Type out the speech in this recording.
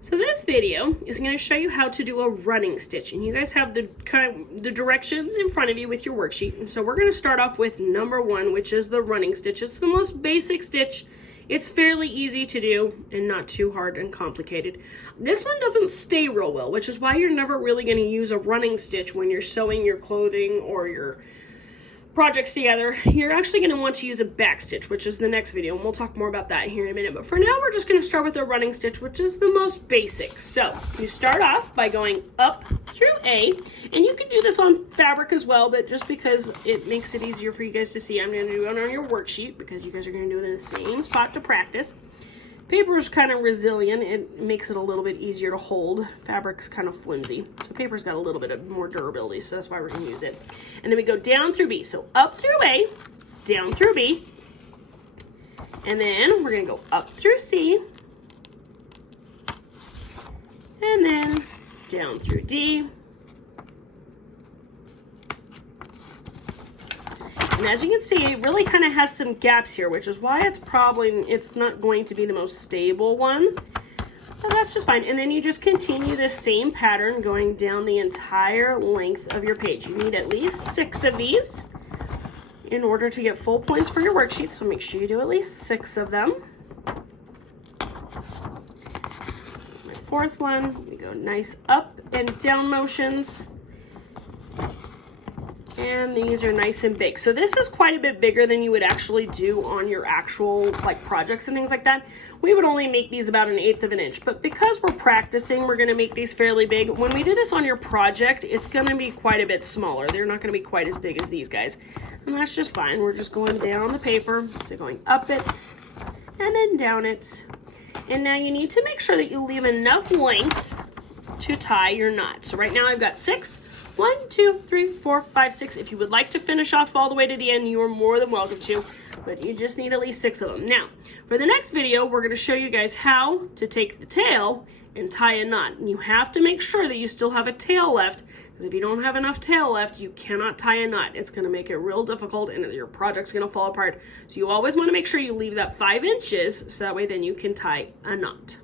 So this video is going to show you how to do a running stitch, and you guys have the directions in front of you with your worksheet. And so we're going to start off with number 1, which is the running stitch. It's the most basic stitch. It's fairly easy to do and not too hard and complicated. This one doesn't stay real well, which is why you're never really going to use a running stitch when you're sewing your clothing or your projects together. You're actually going to want to use a back stitch, which is the next video, and we'll talk more about that here in a minute. But for now, we're just going to start with a running stitch, which is the most basic. So you start off by going up through A, and you can do this on fabric as well, but just because it makes it easier for you guys to see, I'm going to do it on your worksheet because you guys are going to do it in the same spot to practice. Paper is kind of resilient. It makes it a little bit easier to hold. Fabric's kind of flimsy. So paper's got a little bit of more durability, so that's why we're going to use it. And then we go down through B. So up through A, down through B, and then we're going to go up through C, and then down through D. And as you can see, it really kind of has some gaps here, which is why it's not going to be the most stable one. But that's just fine. And then you just continue this same pattern going down the entire length of your page. You need at least 6 of these in order to get full points for your worksheet. So make sure you do at least 6 of them. My 4th one, we go nice up and down motions. And these are nice and big. So this is quite a bit bigger than you would actually do on your actual projects and things like that. We would only make these about 1/8 of an inch, but because we're practicing, we're gonna make these fairly big. When we do this on your project, it's gonna be quite a bit smaller. They're not gonna be quite as big as these guys. And that's just fine. We're just going down the paper. So going up it and then down it. And now you need to make sure that you leave enough length to tie your knot. So right now I've got 6. 1, 2, 3, 4, 5, 6. If you would like to finish off all the way to the end, you are more than welcome to, but you just need at least 6 of them. Now, for the next video, we're going to show you guys how to take the tail and tie a knot. And you have to make sure that you still have a tail left, because if you don't have enough tail left, you cannot tie a knot. It's going to make it real difficult, and your project's going to fall apart. So you always want to make sure you leave that 5 inches, so that way then you can tie a knot.